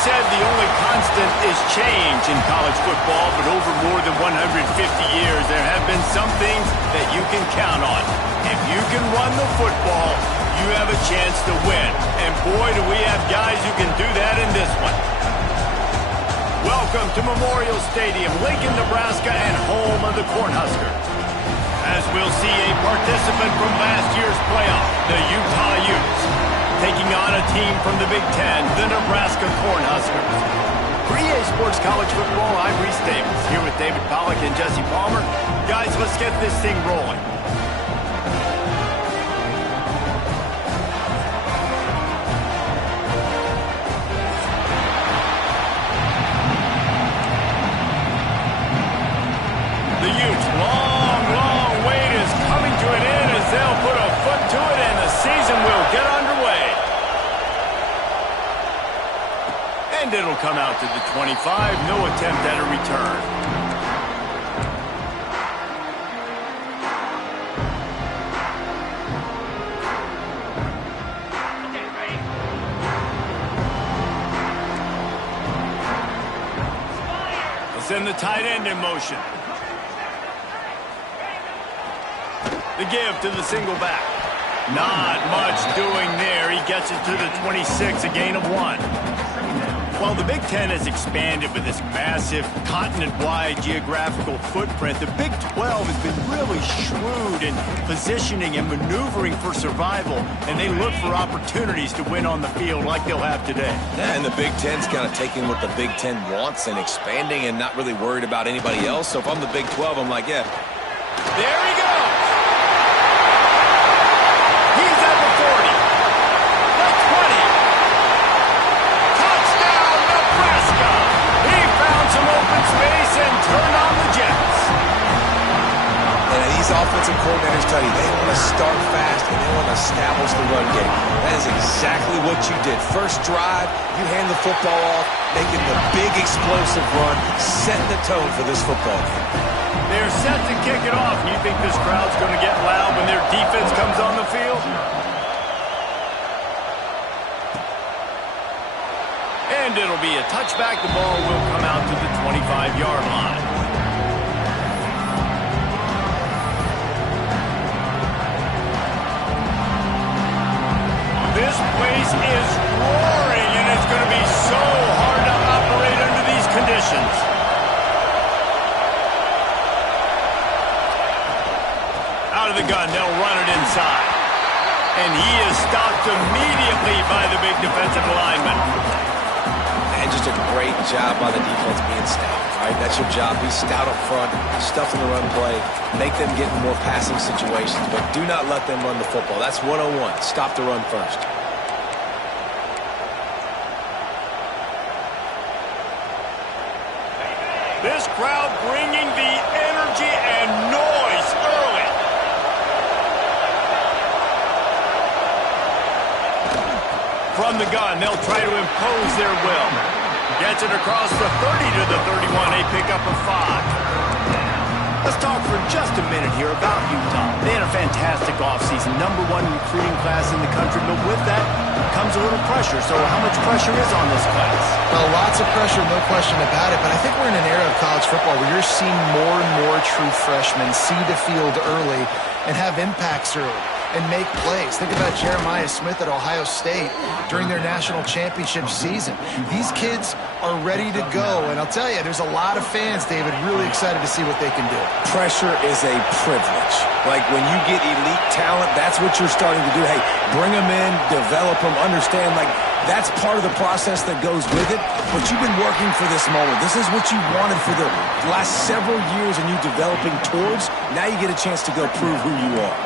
Said the only constant is change in college football, but over more than 150 years, there have been some things that you can count on. If you can run the football, you have a chance to win. And boy, do we have guys who can do that in this one. Welcome to Memorial Stadium, Lincoln, Nebraska, and home of the Cornhuskers. As we'll see a participant from last year's playoff, the Utah Utes, taking on a team from the Big Ten, the Nebraska Cornhuskers. For EA Sports College Football, I'm Reese Davis, here with David Pollack and Jesse Palmer. Guys, let's get this thing rolling. The Utes' long wait is coming to an end as they'll put a foot to it and the season will get underway. And it'll come out to the 25. No attempt at a return. We'll send the tight end in motion. The give to the single back. Not much doing there. He gets it to the 26, a gain of 1. While the Big Ten has expanded with this massive continent-wide geographical footprint, the Big 12 has been really shrewd in positioning and maneuvering for survival, and they look for opportunities to win on the field like they'll have today. Yeah, and the Big Ten's kind of taking what the Big Ten wants and expanding and not really worried about anybody else. So if I'm the Big 12, I'm like, yeah. There he goes. He's at the 40. The 20. Touchdown, Nebraska. He found some open space and turned on the Jets. And these offensive coordinators tell you they want to start fast and they want to establish the run game. That is exactly what you did. First drive, you hand the football off, making the big explosive run, setting the tone for this football game. They're set to kick it off. You think this crowd's going to get loud when their defense comes on the field? And it'll be a touchback. The ball will come out to the 25-yard line. This place is roaring, and it's going to be so hard to operate under these conditions. Out of the gun, they'll run it inside. And he is stopped immediately by the big defensive lineman. And just a great job by the defense being stout. All right, that's your job. Be stout up front, stuff in the run play, make them get in more passing situations, but do not let them run the football. That's 101. Stop the run first. This crowd bringing the energy and noise early. From the gun, they'll try to impose their will. Gets it across the 30 to the 31, a pickup of 5. Let's talk for just a minute here about Utah. They had a fantastic offseason, #1 recruiting class in the country, but with that comes a little pressure. So how much pressure is on this class? Well, lots of pressure, no question about it, but I think we're in an era of college football where you're seeing more and more true freshmen see the field early and have impacts early. and make plays. Think about Jeremiah Smith at Ohio State during their national championship season. These kids are ready to go, and I'll tell you, there's a lot of fans, David, really excited to see what they can do. Pressure is a privilege. Like, when you get elite talent, that's what you're starting to do. Hey, bring them in, develop them, understand, like, that's part of the process that goes with it, but you've been working for this moment. This is what you wanted for the last several years, and you developing towards. Now you get a chance to go prove who you are.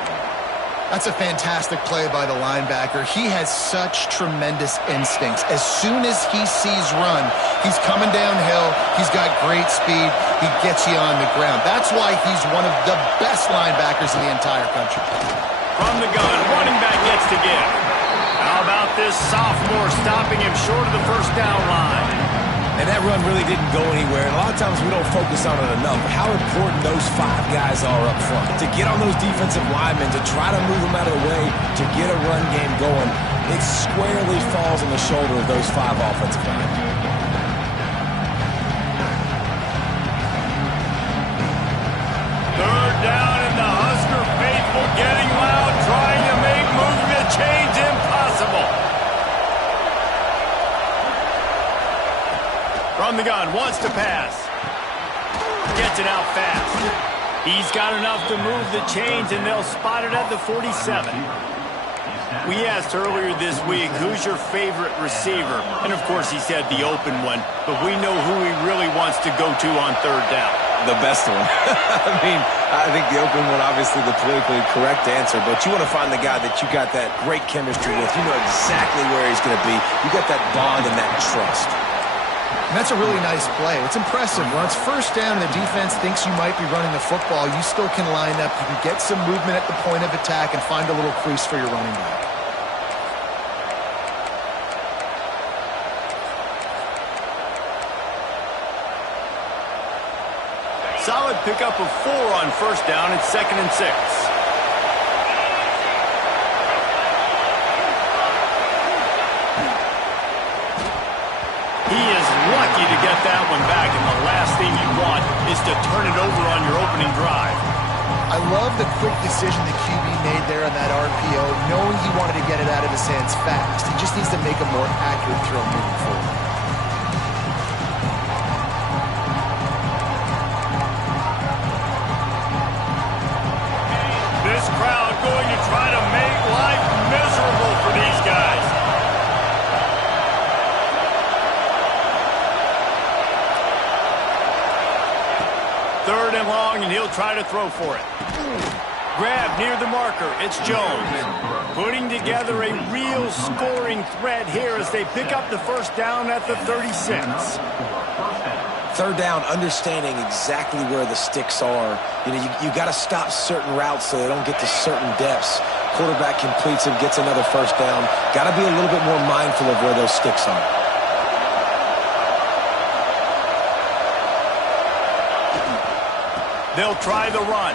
That's a fantastic play by the linebacker. He has such tremendous instincts. As soon as he sees run, he's coming downhill. He's got great speed. He gets you on the ground. That's why he's one of the best linebackers in the entire country. From the gun, running back gets to give. How about this sophomore stopping him short of the first down line? And that run really didn't go anywhere. And a lot of times we don't focus on it enough. How important those 5 guys are up front. To get on those defensive linemen, to try to move them out of the way, to get a run game going, it squarely falls on the shoulder of those 5 offensive linemen. Third down, and the Husker faithful getting loud, trying to make moving the chains impossible. From the gun, wants to pass. Gets it out fast. He's got enough to move the chains, and they'll spot it at the 47. We asked earlier this week, who's your favorite receiver? And, of course, he said the open one, but we know who he really wants to go to on third down. The best one. I mean, I think the open one, obviously the politically correct answer, but you want to find the guy that you got that great chemistry with. You know exactly where he's going to be. You got that bond and that trust. And that's a really nice play. It's impressive. When it's first down and the defense thinks you might be running the football, you still can line up. You can get some movement at the point of attack and find a little crease for your running back. Solid pickup of 4 on first down. It's 2nd and 6. He is lucky to get that one back, and the last thing you want is to turn it over on your opening drive. I love the quick decision the QB made there on that RPO, knowing he wanted to get it out of his hands fast. He just needs to make a more accurate throw moving forward. This crowd going to try to make life miserable for these guys. Third and long, and he'll try to throw for it. Grab near the marker. It's Jones. Putting together a real scoring threat here as they pick up the first down at the 36. Third down, understanding exactly where the sticks are. You know, you got to stop certain routes so they don't get to certain depths. Quarterback completes it, gets another first down. Got to be a little bit more mindful of where those sticks are. They'll try the run.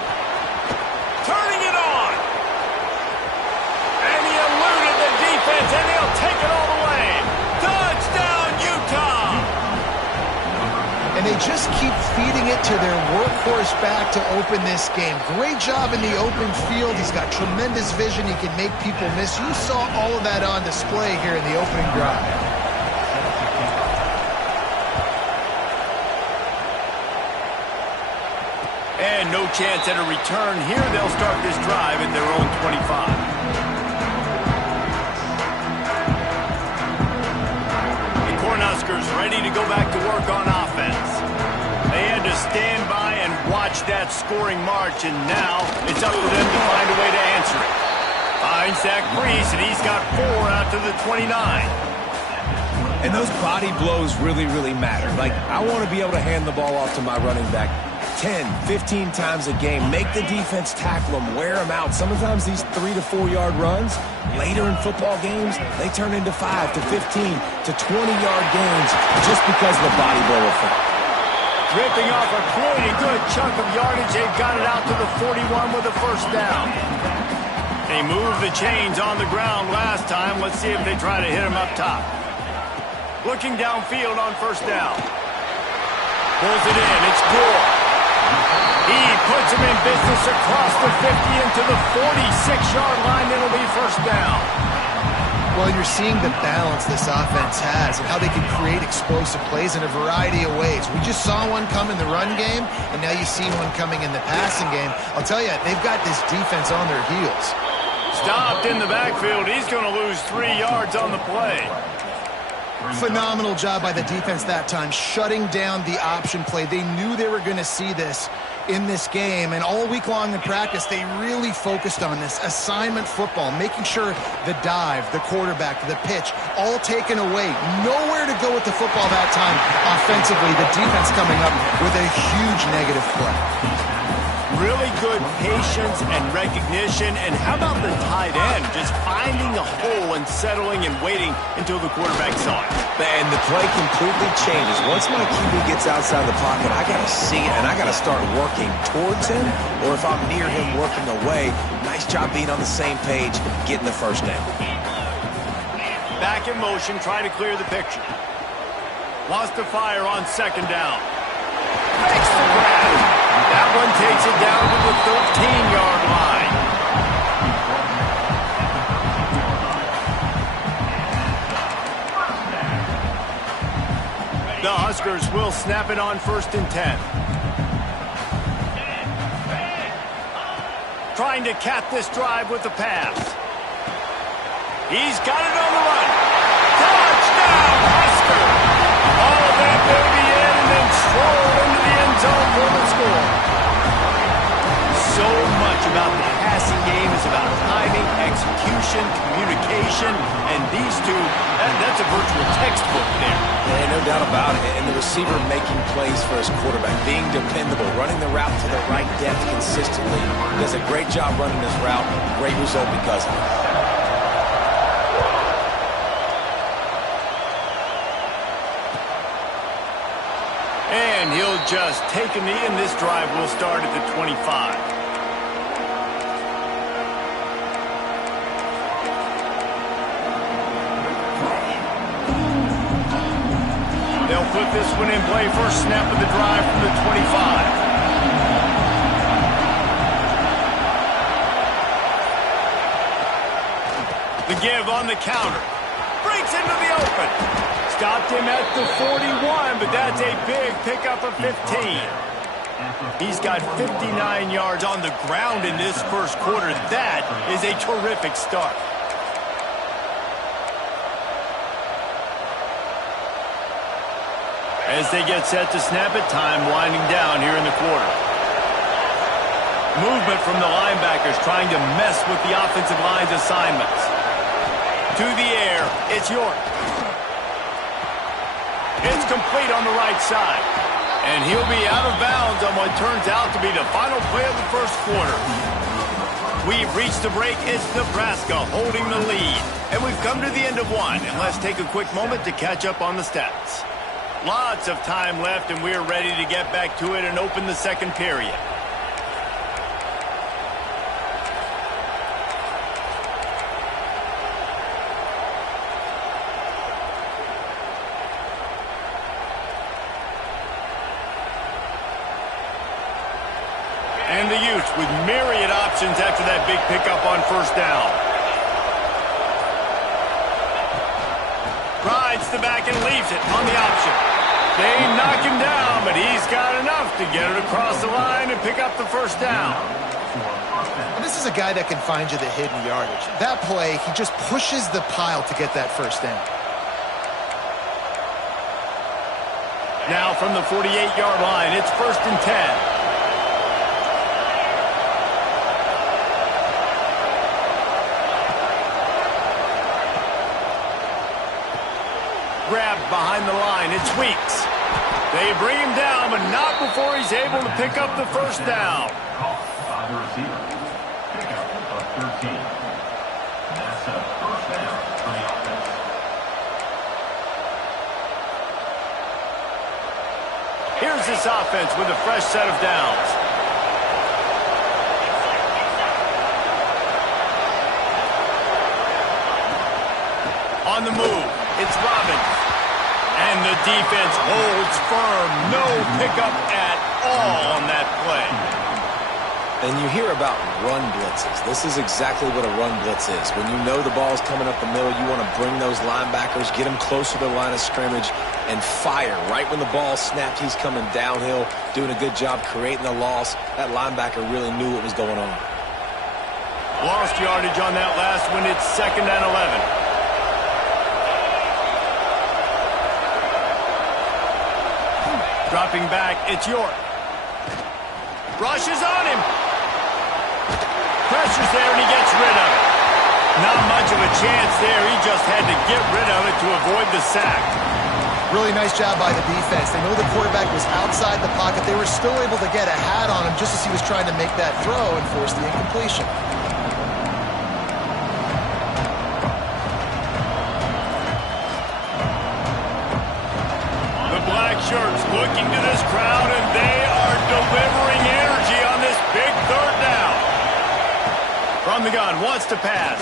Turning it on. And he eluded the defense, and they'll take it all the way. Touchdown, Utah! And they just keep feeding it to their workhorse back to open this game. Great job in the open field. He's got tremendous vision. He can make people miss. You saw all of that on display here in the opening drive. And no chance at a return here. They'll start this drive at their own 25. The Cornhuskers ready to go back to work on offense. They had to stand by and watch that scoring march, and now it's up to them to find a way to answer it. Finds Zach Brees, and he's got 4 out to the 29. And those body blows really, really matter. Like, I want to be able to hand the ball off to my running back 10, 15 times a game. Make the defense tackle them, wear them out. Sometimes these 3 to 4 yard runs, later in football games, they turn into 5 to 15 to 20-yard gains just because of the body blow effect. Ripping off a pretty good chunk of yardage. They've got it out to the 41 with a first down. They moved the chains on the ground last time. Let's see if they try to hit him up top. Looking downfield on first down. Pulls it in. It's Gore. He puts him in business across the 50 into the 46-yard line. It'll be first down. Well, you're seeing the balance this offense has and how they can create explosive plays in a variety of ways. We just saw one come in the run game, and now you see one coming in the passing game. I'll tell you, they've got this defense on their heels. Stopped in the backfield. He's going to lose 3 yards on the play. Phenomenal job by the defense that time, shutting down the option play. They knew they were going to see this in this game, and all week long in practice, they really focused on this assignment football, making sure the dive, the quarterback, the pitch, all taken away. Nowhere to go with the football that time offensively. The defense coming up with a huge negative play. Really good patience and recognition. And how about the tight end just finding a hole and settling and waiting until the quarterback saw it? And the play completely changes. Once my QB gets outside the pocket, I got to see it, and I got to start working towards him, or if I'm near him, working away. Nice job being on the same page, getting the first down. Back in motion, trying to clear the picture. Wants to fire on second down. Makes the grab. That one takes it down to the 13-yard line. The Huskers will snap it on 1st and 10. Trying to cap this drive with the pass. He's got it on the run. Touchdown, Husker! All of that baby in and then stroll into the end zone for the score. So much about the passing game is about timing, execution, communication, and these two, that's a virtual textbook there. Yeah, no doubt about it. And the receiver making plays for his quarterback, being dependable, running the route to the right depth consistently. Does a great job running his route. Great result because of it. And he'll just take a knee, and this drive will start at the 25. They'll put this one in play. First snap of the drive from the 25. The give on the counter. Breaks into the open. Stopped him at the 41, but that's a big pickup of 15. He's got 59 yards on the ground in this first quarter. That is a terrific start. As they get set to snap it, time winding down here in the quarter. Movement from the linebackers trying to mess with the offensive line's assignments. To the air, it's York. It's complete on the right side. And he'll be out of bounds on what turns out to be the final play of the first quarter. We've reached the break. It's Nebraska holding the lead. And we've come to the end of one. And let's take a quick moment to catch up on the stats. Lots of time left, and we're ready to get back to it and open the second period. And the Utes with myriad options after that big pickup on first down. Rides the back and leaves it on the option. They knock him down, but he's got enough to get it across the line and pick up the first down. And this is a guy that can find you the hidden yardage. That play, he just pushes the pile to get that first down. Now from the 48-yard line, it's 1st and 10. Grabbed behind the line. It's Weeks. They bring him down, but not before he's able to pick up the first down. By the receiver. Pickup of 13. That's a first down for the offense. Here's this offense with a fresh set of downs. On the move, it's Robbins. And the defense holds firm. No pickup at all on that play. And you hear about run blitzes. This is exactly what a run blitz is. When you know the ball's coming up the middle, you want to bring those linebackers, get them closer to the line of scrimmage, and fire. Right when the ball snapped, he's coming downhill, doing a good job creating the loss. That linebacker really knew what was going on. Lost yardage on that last one. It's 2nd and 11. Dropping back, it's York. Rushes on him. Pressure's there, and he gets rid of it. Not much of a chance there. He just had to get rid of it to avoid the sack. Really nice job by the defense. They know the quarterback was outside the pocket. They were still able to get a hat on him just as he was trying to make that throw and force the incompletion. The black shirts looking to this crowd, and they are delivering energy on this big 3rd down. From the gun, wants to pass.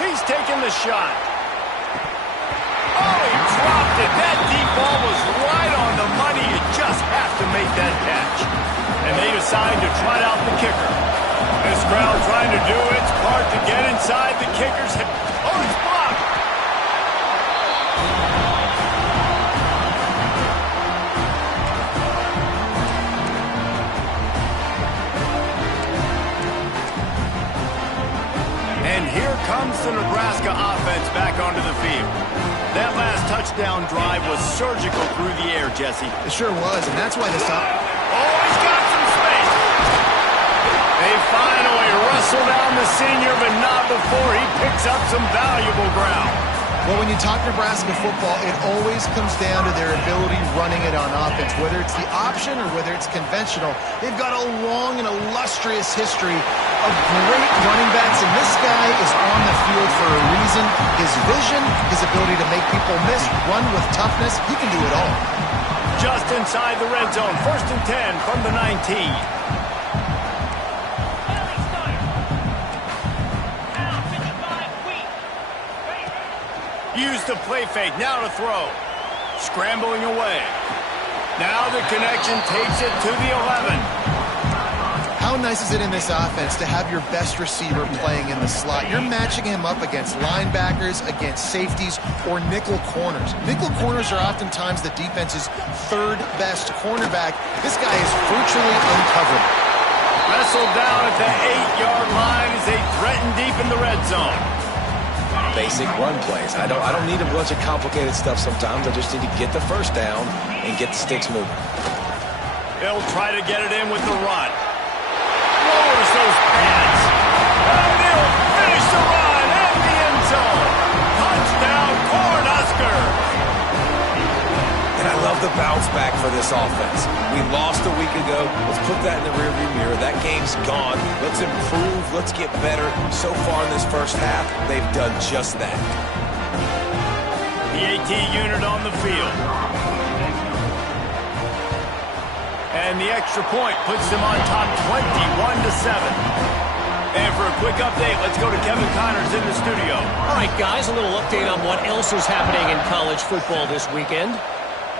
He's taking the shot. Oh, he dropped it. That deep ball was right on the money. You just have to make that catch. And they decide to trot out the kicker. This crowd trying to do its part to get inside the kicker's head. Oh, it's blocked. And here comes the Nebraska offense back onto the field. That last touchdown drive was surgical through the air, Jesse. It sure was, and that's why this... Oh, he's got some space. They finally wrestle down the senior, but not before he picks up some valuable ground. Well, when you talk Nebraska football, it always comes down to their ability running it on offense. Whether it's the option or whether it's conventional, they've got a long and illustrious history of great running backs, and this guy is on the field for a reason. His vision, his ability to make people miss, run with toughness, he can do it all. Just inside the red zone, 1st and 10 from the 19. Used to play fake, now to throw. Scrambling away. Now the connection takes it to the 11. How nice is it in this offense to have your best receiver playing in the slot? You're matching him up against linebackers, against safeties, or nickel corners. Nickel corners are oftentimes the defense's 3rd best cornerback. This guy is virtually uncovered. Wrestled down at the 8-yard line as they threaten deep in the red zone. Basic run plays. I don't need a bunch of complicated stuff sometimes. I just need to get the 1st down and get the sticks moving. They'll try to get it in with the run. Lowers those pads. And they'll finish the run in the end zone. Touchdown, Cornhusker. And I love the bounce back for this offense. We lost a week ago. Let's put that in the rearview mirror. That game's gone. Let's improve. Let's get better. So far in this 1st half, they've done just that. The AT unit on the field. And the extra point puts them on top 21-7. And for a quick update, let's go to Kevin Connors in the studio. All right, guys, a little update on what else is happening in college football this weekend.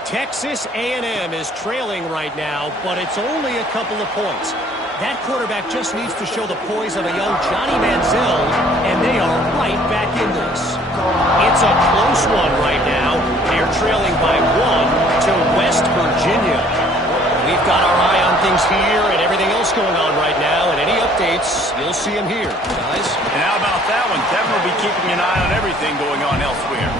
Texas A&M is trailing right now, but it's only a couple of points. That quarterback just needs to show the poise of a young Johnny Manziel, and they are right back in this. It's a close one right now. They're trailing by 1 to West Virginia. We've got our eye on things here and everything else going on right now, and any updates, you'll see them here, guys. And how about that one? Kevin will be keeping an eye on everything going on elsewhere.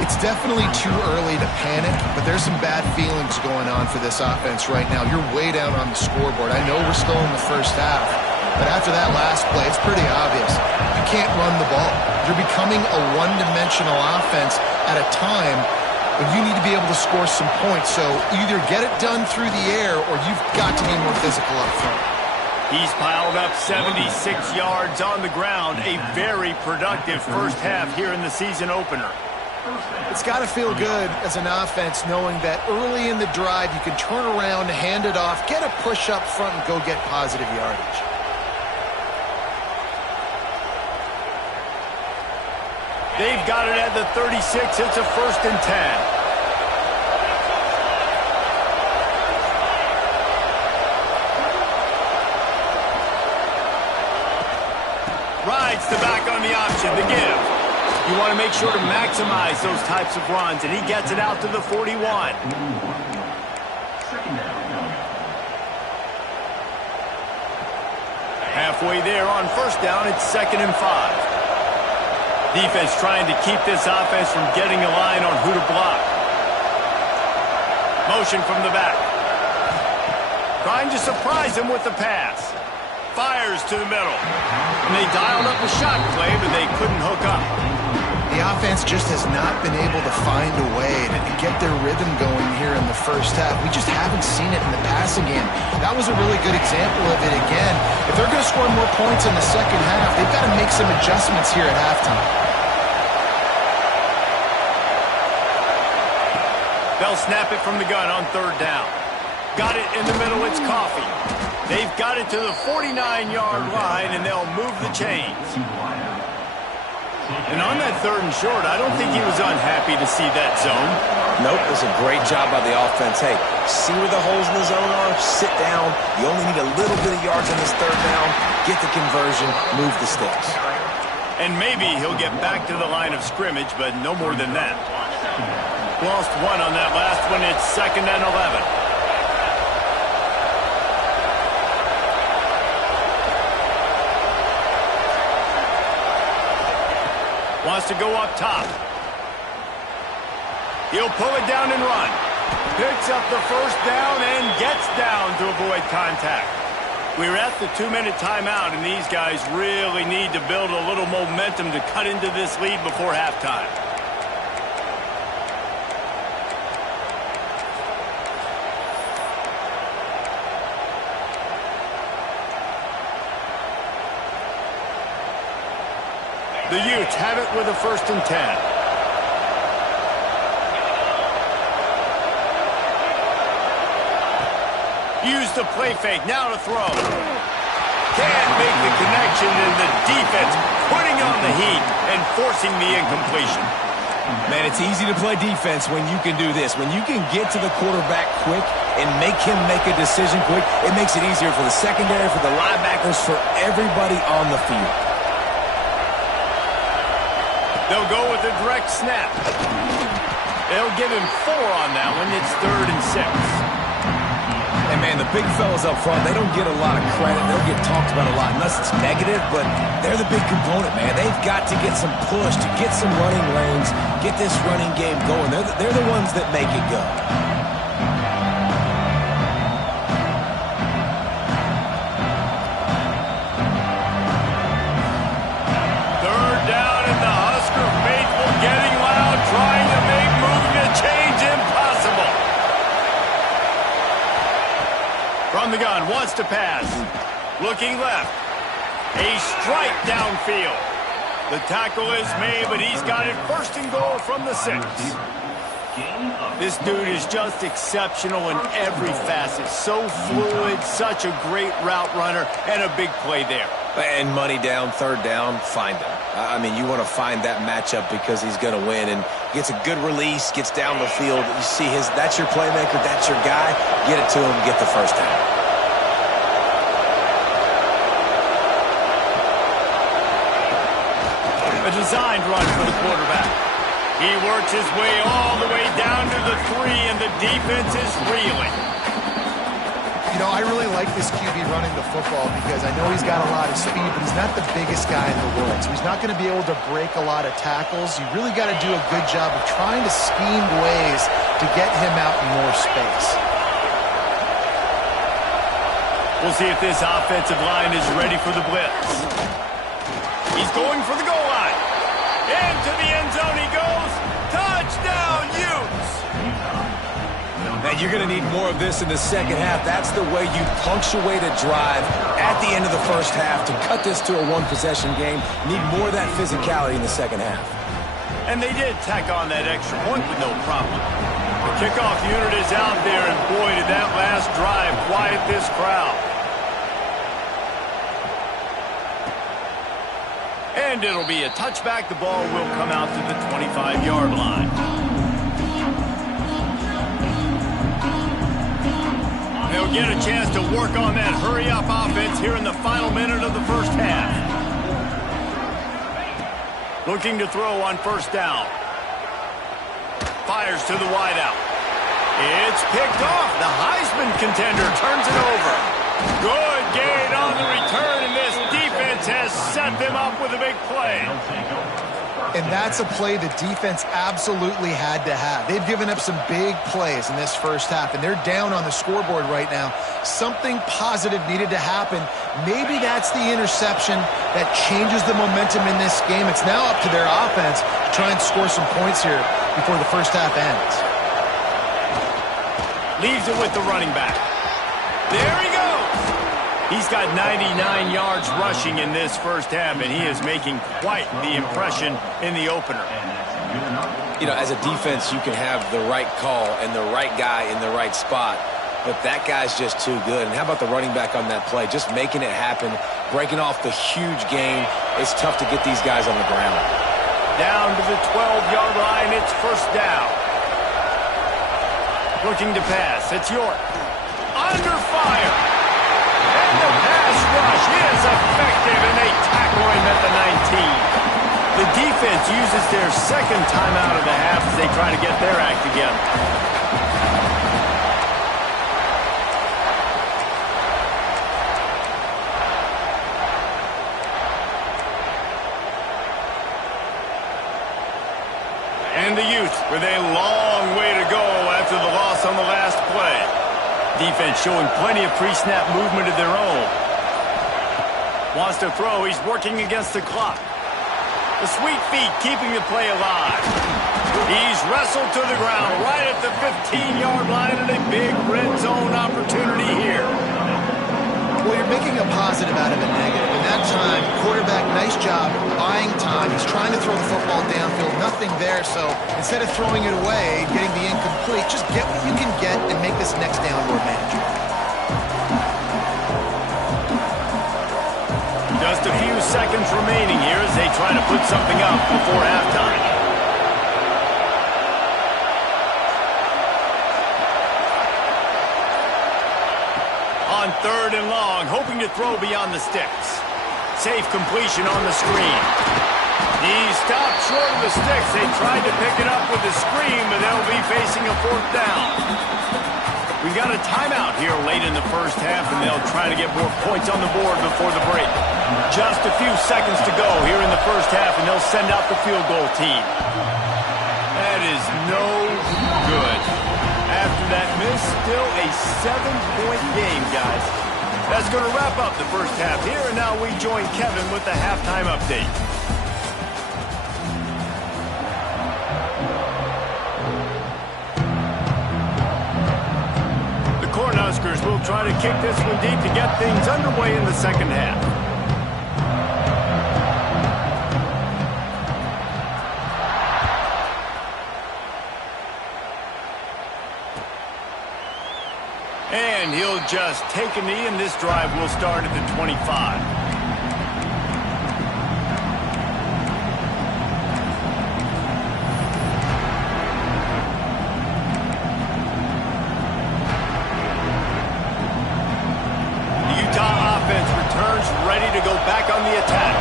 It's definitely too early to panic, but there's some bad feelings going on for this offense right now. You're way down on the scoreboard. I know we're still in the 1st half, but after that last play, it's pretty obvious. You can't run the ball. You're becoming a one-dimensional offense at a time when you need to be able to score some points. So either get it done through the air or you've got to be more physical up front. He's piled up 76 yards on the ground. A very productive 1st half here in the season opener. It's got to feel good as an offense knowing that early in the drive you can turn around, hand it off, get a push up front, and go get positive yardage. They've got it at the 36. It's a 1st and 10. You want to make sure to maximize those types of runs, and he gets it out to the 41. Halfway there on first down, it's 2nd and 5. Defense trying to keep this offense from getting a line on who to block. Motion from the back. Trying to surprise him with the pass. Fires to the middle. And they dialed up a shot play, but they couldn't hook up. The offense just has not been able to find a way to get their rhythm going here in the first half. We just haven't seen it in the passing game. That was a really good example of it again. If they're going to score more points in the second half, they've got to make some adjustments here at halftime. They'll snap it from the gun on 3rd down. Got it in the middle, it's Coffee. They've got it to the 49-yard line, and they'll move the chains. And on that 3rd and short, I don't think he was unhappy to see that zone. Nope, it was a great job by the offense. Hey, see where the holes in the zone are? Sit down. You only need a little bit of yards on this 3rd down. Get the conversion, move the sticks. And maybe he'll get back to the line of scrimmage, but no more than that. Lost one on that last one. It's 2nd and 11. Wants to go up top. He'll pull it down and run. Picks up the 1st down and gets down to avoid contact. We're at the 2-minute timeout, and these guys really need to build a little momentum to cut into this lead before halftime. The Utes have it with a 1st and 10. Use the play fake, now to throw. Can't make the connection, and the defense putting on the heat and forcing the incompletion. Man, it's easy to play defense when you can do this. When you can get to the quarterback quick and make him make a decision quick, it makes it easier for the secondary, for the linebackers, for everybody on the field. They'll go with a direct snap. They'll give him 4 on that one. It's 3rd and 6. And, man, the big fellas up front, they don't get a lot of credit. They'll get talked about a lot unless it's negative, but they're the big component, man. They've got to get some push, to get some running lanes, get this running game going. They're the ones that make it go. Trying to make moving a change impossible. From the gun, wants to pass. Looking left. A strike downfield. The tackle is made, but he's got it 1st and goal from the 6. This dude is just exceptional in every facet. So fluid, such a great route runner, and a big play there. And money down, 3rd down, find him. I mean, you want to find that matchup because he's going to win, and gets a good release, gets down the field. You see that's your playmaker, that's your guy. Get it to him, get the 1st down. A designed run for the quarterback. He works his way all the way down to the 3, and the defense is reeling. You know, I really like this QB running the football because I know he's got a lot of speed, but he's not the biggest guy in the world. So he's not going to be able to break a lot of tackles. You really got to do a good job of trying to scheme ways to get him out in more space. We'll see if this offensive line is ready for the blitz. He's going for the goal line. Into the end zone he goes. Touchdown, Utes! And you're going to need more of this in the second half. That's the way you punctuate a drive at the end of the first half to cut this to a 1-possession game. Need more of that physicality in the second half. And they did tack on that extra point with no problem. The kickoff unit is out there, and boy, did that last drive quiet this crowd. And it'll be a touchback. The ball will come out to the 25-yard line. They'll get a chance to work on that hurry-up offense here in the final minute of the first half. Looking to throw on first down. Fires to the wideout. It's picked off. The Heisman contender turns it over. Good gain on the return, and this defense has set them up with a big play. And that's a play the defense absolutely had to have. They've given up some big plays in this first half, and they're down on the scoreboard right now. Something positive needed to happen. Maybe that's the interception that changes the momentum in this game. It's now up to their offense to try and score some points here before the first half ends. Leaves it with the running back. There he goes. He's got 99 yards rushing in this first half, and he is making quite the impression in the opener. You know, as a defense, you can have the right call and the right guy in the right spot, but that guy's just too good. And how about the running back on that play? Just making it happen, breaking off the huge gain. It's tough to get these guys on the ground. Down to the 12-yard line, it's first down. Looking to pass, it's York. Under fire. And the pass rush is effective, and they tackle him at the 19. The defense uses their second timeout of the half as they try to get their act together. And the Utes with a long way to go after the loss on the last play. Defense showing plenty of pre-snap movement of their own. Wants to throw. He's working against the clock. The sweet feet keeping the play alive. He's wrestled to the ground right at the 15-yard line, and a big red zone opportunity here. Well, you're making a positive out of a negative. In that time, quarterback, nice job buying time. He's trying to throw the football downfield. Nothing there, so instead of throwing it away, getting the incomplete, just get what you can get and make this next down more manageable. Just a few seconds remaining here as they try to put something up before halftime. On third and long, hoping to throw beyond the sticks. Safe completion on the screen. He stopped short of the sticks. They tried to pick it up with the screen, but they'll be facing a fourth down. We've got a timeout here late in the first half, and they'll try to get more points on the board before the break. Just a few seconds to go here in the first half, and they'll send out the field goal team. That is no good. After that miss, still a 7-point game, guys. That's going to wrap up the first half here, and now we join Kevin with the halftime update. The Cornhuskers will try to kick this one deep to get things underway in the second half. And he'll just take a knee, and this drive will start at the 25. The Utah offense returns ready to go back on the attack.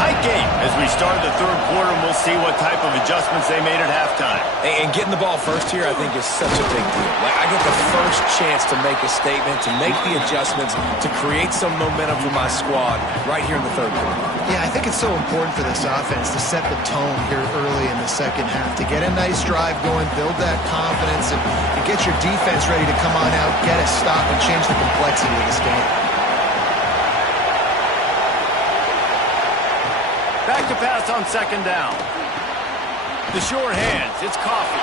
Tight game as we start the third quarter, and we'll see what type of adjustments they made at halftime. And getting the ball first here, I think, is such a big deal. Like, I get the first chance to make a statement, to make the adjustments, to create some momentum for my squad right here in the third quarter. Yeah, I think it's so important for this offense to set the tone here early in the second half, to get a nice drive going, build that confidence, and get your defense ready to come on out, get a stop, and change the complexity of this game. Back to pass on second down. The short hands, it's Coffee.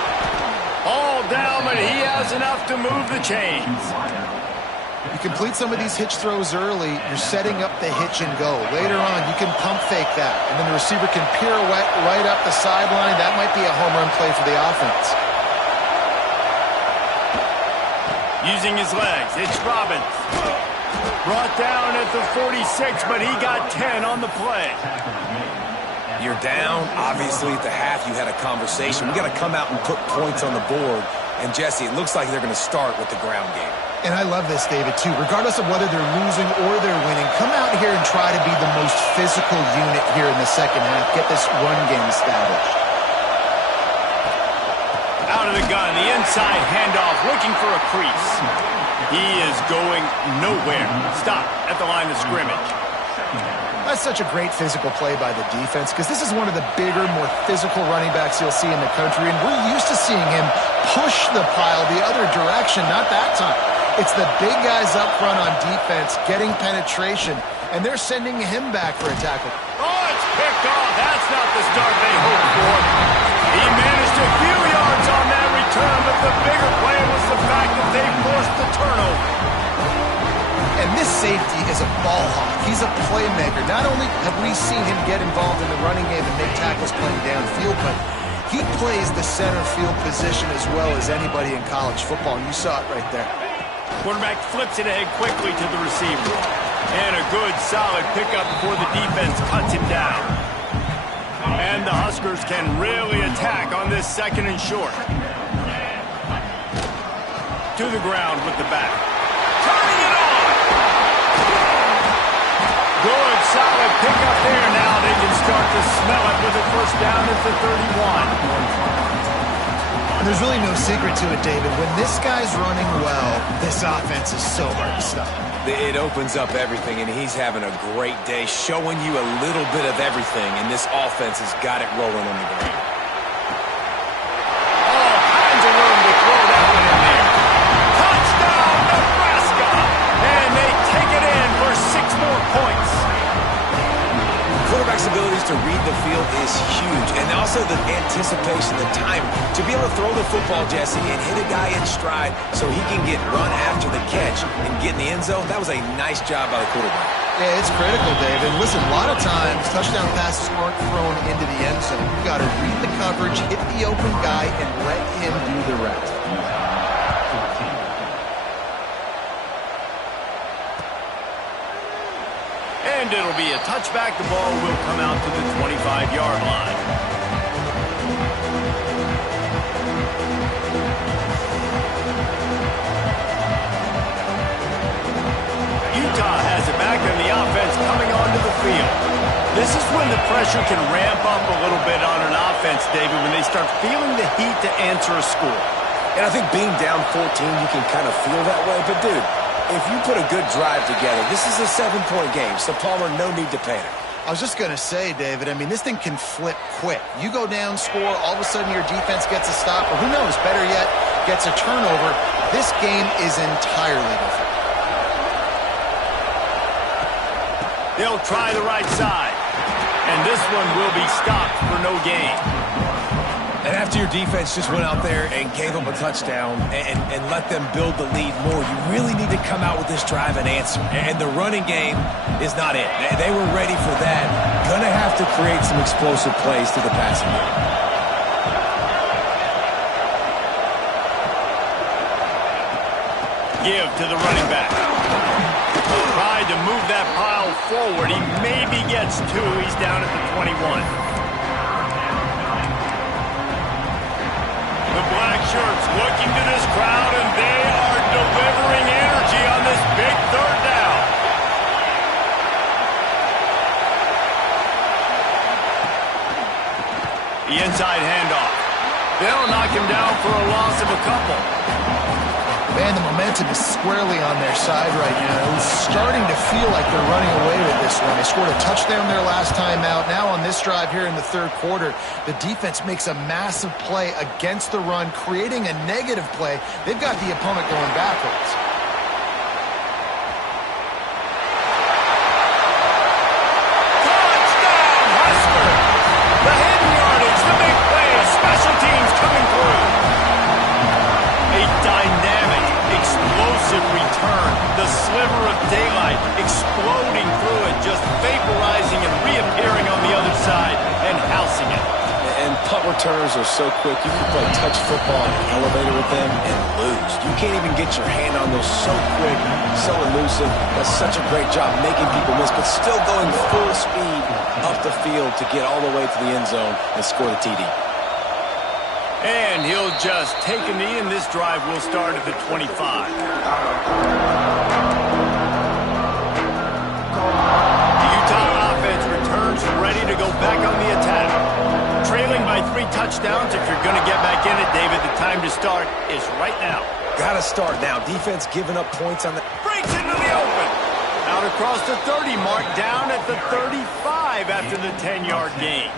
All down, but he has enough to move the chains. You complete some of these hitch throws early, you're setting up the hitch and go. Later on, you can pump fake that, and then the receiver can pirouette right up the sideline. That might be a home run play for the offense. Using his legs, it's Robbins. Brought down at the 46, but he got 10 on the play. You're down. Obviously, at the half, you had a conversation. We got to come out and put points on the board. And, Jesse, it looks like they're going to start with the ground game. And I love this, David, too. Regardless of whether they're losing or they're winning, come out here and try to be the most physical unit here in the second half. Get this run game established. Out of the gun, the inside handoff, looking for a crease. He is going nowhere. Stop at the line of scrimmage. That's such a great physical play by the defense because this is one of the bigger, more physical running backs you'll see in the country, and we're used to seeing him push the pile the other direction, not that time. It's the big guys up front on defense getting penetration, and they're sending him back for a tackle. Oh, it's picked off. That's not the start they hoped for. He managed a few yards on that return, but the bigger play was the fact that they forced the turnover. And this safety is a ball hawk. He's a playmaker. Not only have we seen him get involved in the running game and make tackles playing downfield, but he plays the center field position as well as anybody in college football, and you saw it right there. Quarterback flips it ahead quickly to the receiver. And a good, solid pickup before the defense cuts him down. And the Huskers can really attack on this second and short. To the ground with the back. Turning it on! Good, solid pickup there. Now they can start to smell it with a first down at the 31. And there's really no secret to it, David. When this guy's running well, this offense is so hard to stop. It opens up everything, and he's having a great day, showing you a little bit of everything, and this offense has got it rolling on the ground. All kinds of room to throw that one in there. Touchdown, Nebraska! And they take it in for 6 more points. Quarterback's abilities to read the field is huge, and also the anticipation, the time to be able to throw the football, Jesse, and hit a guy in stride so he can get run after the catch and get in the end zone. That was a nice job by the quarterback. Yeah, it's critical, David. Listen, a lot of times touchdown passes aren't thrown into the end zone. You got to read the coverage, hit the open guy, and let him do the rest. And it'll be a touchback. The ball will come out to the 25-yard line. Utah has it back, and the offense coming onto the field. This is when the pressure can ramp up a little bit on an offense, David, when they start feeling the heat to answer a score. And I think being down 14, you can kind of feel that way. But, dude, if you put a good drive together, this is a 7-point game, so Palmer, no need to panic. I was just going to say, David, I mean, this thing can flip quick. You go down, score, all of a sudden your defense gets a stop, or who knows, better yet, gets a turnover. This game is entirely different. They'll try the right side, and this one will be stopped for no gain. And after your defense just went out there and gave them a touchdown and let them build the lead more, you really need to come out with this drive and answer. And the running game is not it. They were ready for that. Going to have to create some explosive plays through the passing game. Give to the running back. Tried to move that pile forward. He maybe gets 2. He's down at the 21. The black shirts looking to this crowd, and they are delivering energy on this big third down. The inside handoff. They'll knock him down for a loss of a couple. Man, the momentum is squarely on their side right now. It's starting to feel like they're running away with this one. They scored a touchdown their last time out. Now on this drive here in the third quarter, the defense makes a massive play against the run, creating a negative play. They've got the opponent going backwards. Touchdown, Husker! The hidden yardage, the big play, special teams coming through. A dynamic, explosive return. The sliver of daylight exploding through it, just vaporizing and reappearing on the other side and housing it. And punt returns are so quick. You can play touch football in an elevator with them and lose. You can't even get your hand on those so quick, so elusive. That's such a great job making people miss, but still going full speed up the field to get all the way to the end zone and score the TD. And he'll just take a knee, and this drive will start at the 25. The Utah offense returns ready to go back on the attack. Trailing by 3 touchdowns. If you're going to get back in it, David, the time to start is right now. Got to start now. Defense giving up points on the... Breaks into the open. Out across the 30 mark, down at the 35 after the 10-yard gain.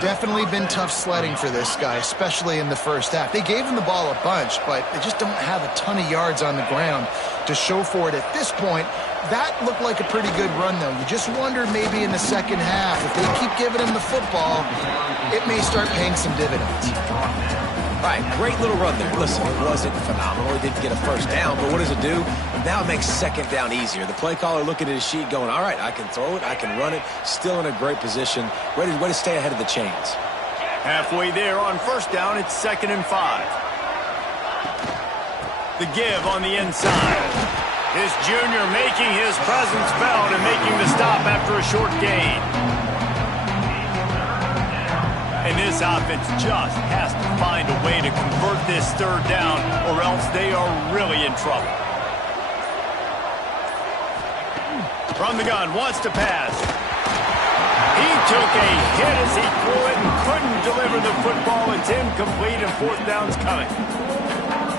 Definitely been tough sledding for this guy, especially in the first half. They gave him the ball a bunch, but they just don't have a ton of yards on the ground to show for it at this point. That looked like a pretty good run, though. You just wonder maybe in the second half, if they keep giving him the football, it may start paying some dividends. All right, great little run there. Listen, it wasn't phenomenal. He didn't get a first down, but what does it do? Now it makes second down easier. The play caller looking at his sheet going, all right, I can throw it, I can run it, still in a great position, ready to stay ahead of the chains. Halfway there on first down, it's 2nd and 5. The give on the inside. This junior making his presence felt and making the stop after a short gain. And this offense just has to find a way to convert this 3rd down, or else they are really in trouble. From the gun, wants to pass. He took a hit as he threw it and couldn't deliver the football. It's incomplete, and 4th down's coming.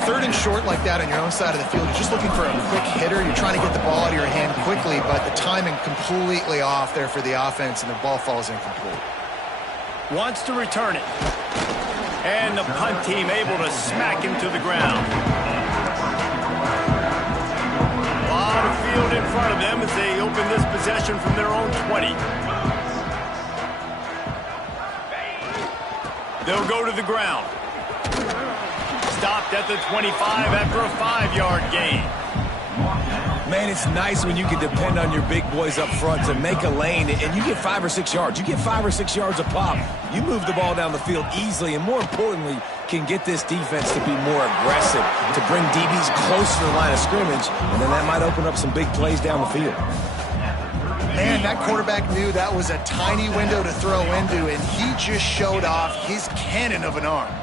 3rd and short like that on your own side of the field, you're just looking for a quick hitter. You're trying to get the ball out of your hand quickly, but the timing completely off there for the offense, and the ball falls incomplete. Wants to return it. And the punt team able to smack him to the ground. A lot of field in front of them as they open this possession from their own 20. They'll go to the ground. Stopped at the 25 after a 5-yard gain. Man, it's nice when you can depend on your big boys up front to make a lane, and you get 5 or 6 yards. You get 5 or 6 yards a pop. You move the ball down the field easily, and more importantly, can get this defense to be more aggressive, to bring DBs closer to the line of scrimmage, and then that might open up some big plays down the field. Man, that quarterback knew that was a tiny window to throw into, and he just showed off his cannon of an arm.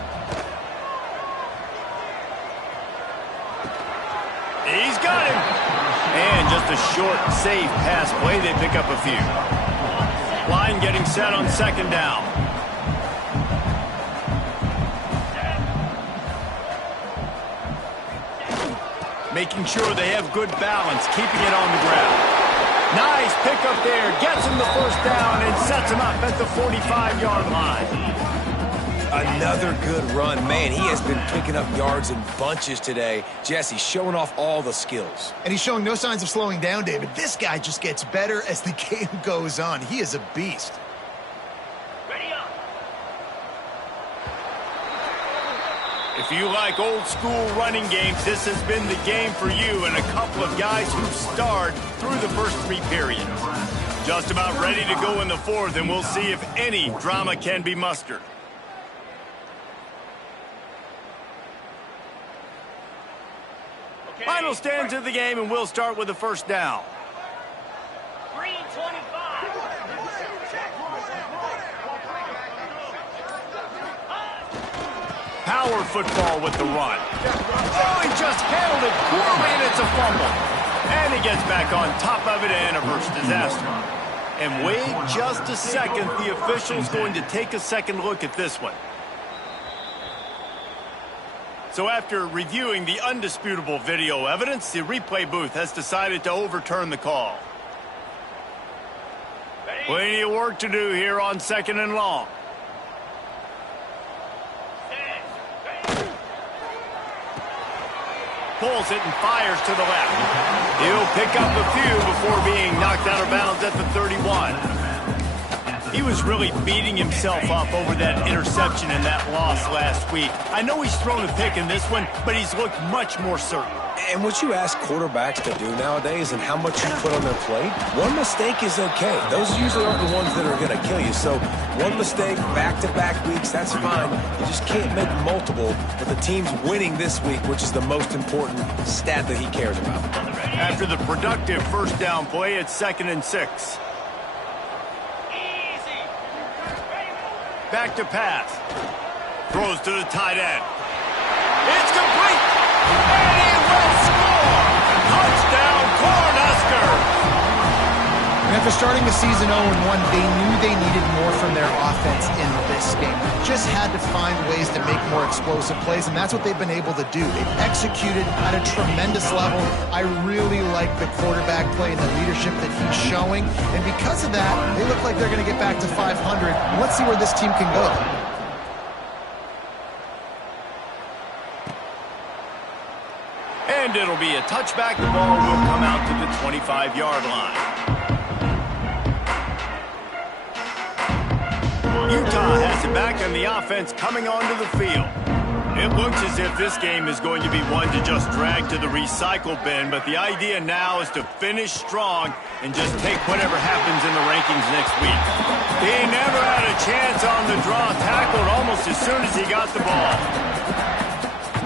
He's got him. And just a short, safe pass play. They pick up a few. Line getting set on 2nd down. Making sure they have good balance, keeping it on the ground. Nice pickup there. Gets him the 1st down and sets him up at the 45-yard line. Another good run. Man, he has been picking up yards in bunches today. Jesse showing off all the skills. And he's showing no signs of slowing down, David. This guy just gets better as the game goes on. He is a beast. Ready up. If you like old school running games, this has been the game for you and a couple of guys who've starred through the first 3 periods. Just about ready to go in the 4th, and we'll see if any drama can be mustered. Final stands of the game, and we'll start with the 1st down. 3:25. Power football with the run. Oh, he just handled it poorly, and it's a fumble. And he gets back on top of it, and a first disaster. And wait just a second. The official's going to take a second look at this one. So after reviewing the undisputable video evidence, the replay booth has decided to overturn the call. Plenty of work to do here on 2nd and long. Pulls it and fires to the left. He'll pick up a few before being knocked out of bounds at the 31. He was really beating himself up over that interception and that loss last week. I know he's thrown a pick in this one, but he's looked much more certain. And what you ask quarterbacks to do nowadays and how much you put on their plate, one mistake is okay. Those usually aren't the ones that are going to kill you. So one mistake, back-to-back weeks, that's fine. You just can't make multiple. But the team's winning this week, which is the most important stat that he cares about. After the productive 1st down play, it's 2nd and 6. Back to pass. Throws to the tight end. It's complete. And he will score. Touchdown, Cornhuskers. And after starting the season 0-1, they knew they needed more from their offense in this game. Just had to find ways to make more explosive plays, and that's what they've been able to do. They've executed at a tremendous level. I really like the quarterback play and the leadership that he's showing. And because of that, they look like they're going to get back to 500. Let's see where this team can go. And it'll be a touchback. The ball will come out to the 25-yard line. Utah has it back on the offense coming onto the field. It looks as if this game is going to be one to just drag to the recycle bin, but the idea now is to finish strong and just take whatever happens in the rankings next week. He never had a chance on the draw, tackled almost as soon as he got the ball.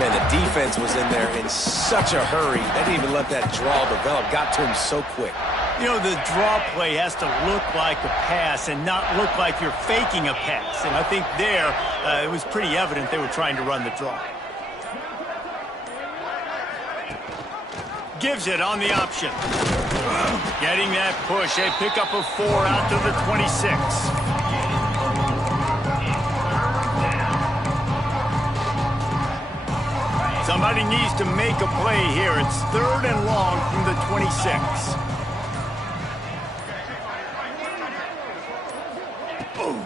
Man, the defense was in there in such a hurry. They didn't even let that draw develop. Got to him so quick. You know, the draw play has to look like a pass and not look like you're faking a pass. And I think there, it was pretty evident they were trying to run the draw. Gives it on the option. Getting that push. A pickup of 4 out to the 26. Somebody needs to make a play here. It's 3rd and long from the 26. Boom.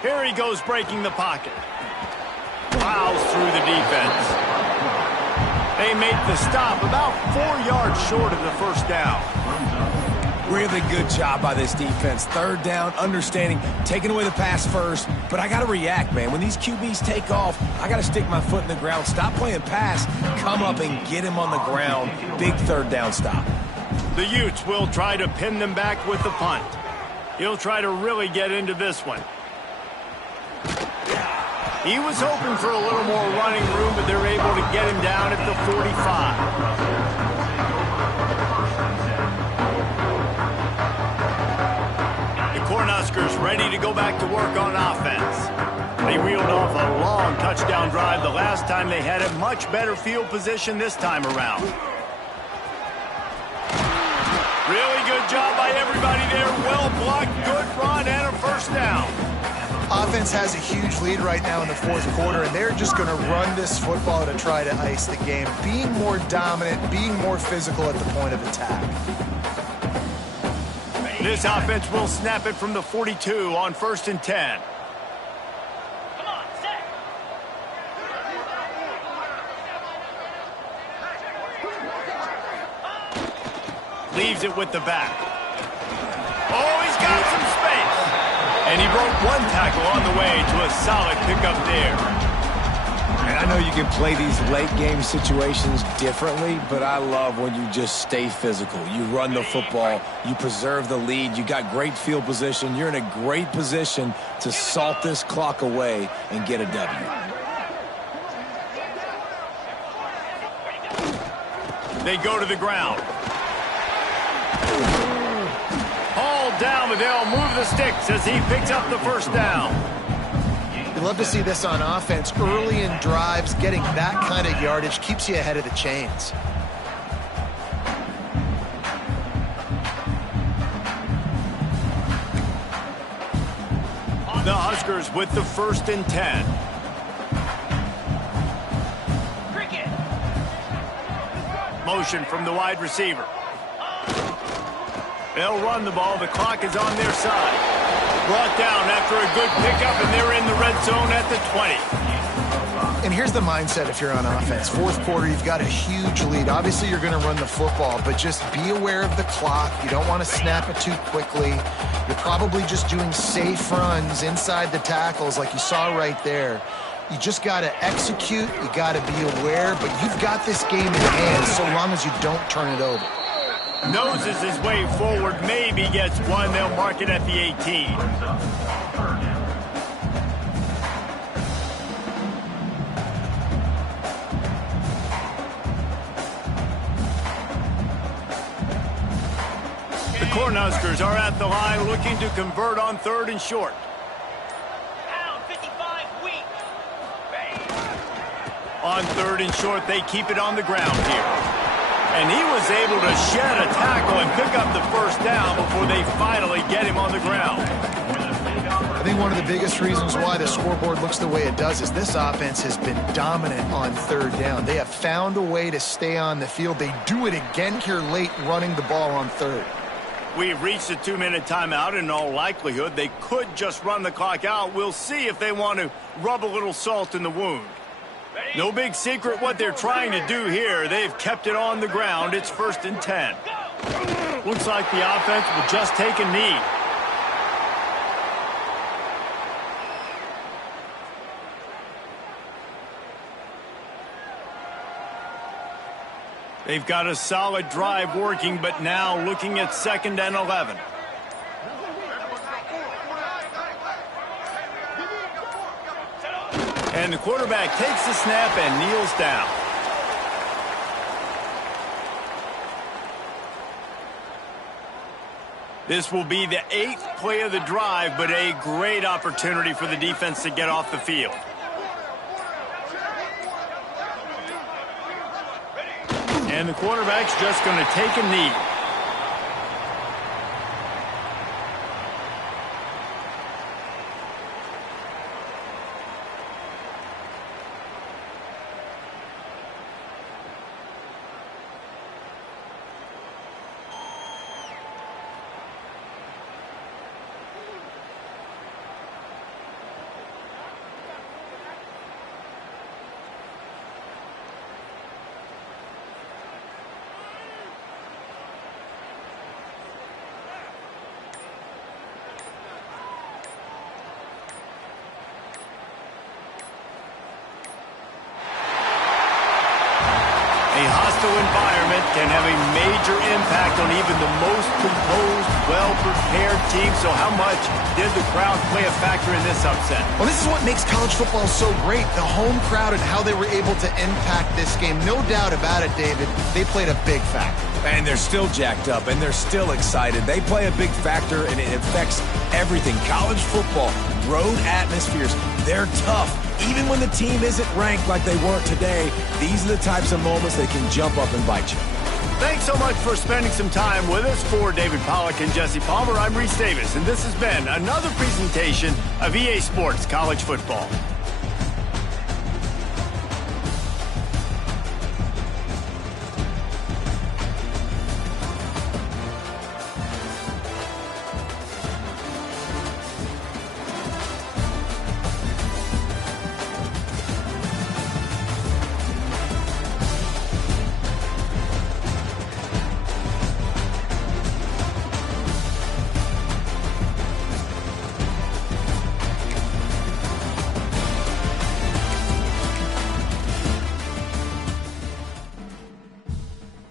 Here he goes breaking the pocket. Plows through the defense. They make the stop about 4 yards short of the first down. Really good job by this defense. 3rd down, understanding, taking away the pass first. But I got to react, man. When these QBs take off, I got to stick my foot in the ground. Stop playing pass. Come up and get him on the ground. Big 3rd down stop. The Utes will try to pin them back with the punt. He'll try to really get into this one. He was hoping for a little more running room, but they're able to get him down at the 45. Cornhuskers ready to go back to work on offense. They reeled off a long touchdown drive the last time they had a much better field position this time around. Really good job by everybody there. Well blocked, good run, and a first down. Offense has a huge lead right now in the 4th quarter, and they're just going to run this football to try to ice the game. Being more dominant, being more physical at the point of attack. This offense will snap it from the 42 on 1st and 10. Come on, set. Leaves it with the back. Oh, he's got some space. And he broke 1 tackle on the way to a solid pickup there. And I know you can play these late-game situations differently, but I love when you just stay physical. You run the football, you preserve the lead, you got great field position, you're in a great position to salt this clock away and get a W. They go to the ground. Hauled down, but they'll move the sticks as he picks up the first down. You love to see this on offense. Early in drives, getting that kind of yardage keeps you ahead of the chains. The Huskers with the 1st and 10. Motion from the wide receiver. They'll run the ball. The clock is on their side. Brought down after a good pickup, and they're in the red zone at the 20. And here's the mindset if you're on offense. 4th quarter, you've got a huge lead. Obviously, you're going to run the football, but just be aware of the clock. You don't want to snap it too quickly. You're probably just doing safe runs inside the tackles like you saw right there. You just got to execute. You got to be aware, but you've got this game in hand so long as you don't turn it over. Noses his way forward, maybe gets 1. They'll mark it at the 18. The Cornhuskers are at the line looking to convert on 3rd and short. Down 55 weak. On 3rd and short, they keep it on the ground here. And he was able to shed a tackle and pick up the first down before they finally get him on the ground. I think one of the biggest reasons why the scoreboard looks the way it does is this offense has been dominant on 3rd down. They have found a way to stay on the field. They do it again here late running the ball on 3rd. We've reached a 2-minute timeout. In all likelihood, they could just run the clock out. We'll see if they want to rub a little salt in the wound. No big secret what they're trying to do here. They've kept it on the ground. It's 1st and 10. Looks like the offense will just take a knee. They've got a solid drive working, but now looking at 2nd and 11. And the quarterback takes the snap and kneels down. This will be the 8th play of the drive, but a great opportunity for the defense to get off the field. And the quarterback's just going to take a knee. A hostile environment can have a major impact on even the most composed, well-prepared team. So how much did the crowd play a factor in this upset? Well, this is what makes college football so great, the home crowd and how they were able to impact this game. No doubt about it, David, they played a big factor. And they're still jacked up, and they're still excited. They play a big factor, and it affects everything. College football, road atmospheres, they're tough. Even when the team isn't ranked like they weren't today, these are the types of moments that can jump up and bite you. Thanks so much for spending some time with us. For David Pollack and Jesse Palmer, I'm Reese Davis, and this has been another presentation of EA Sports College Football.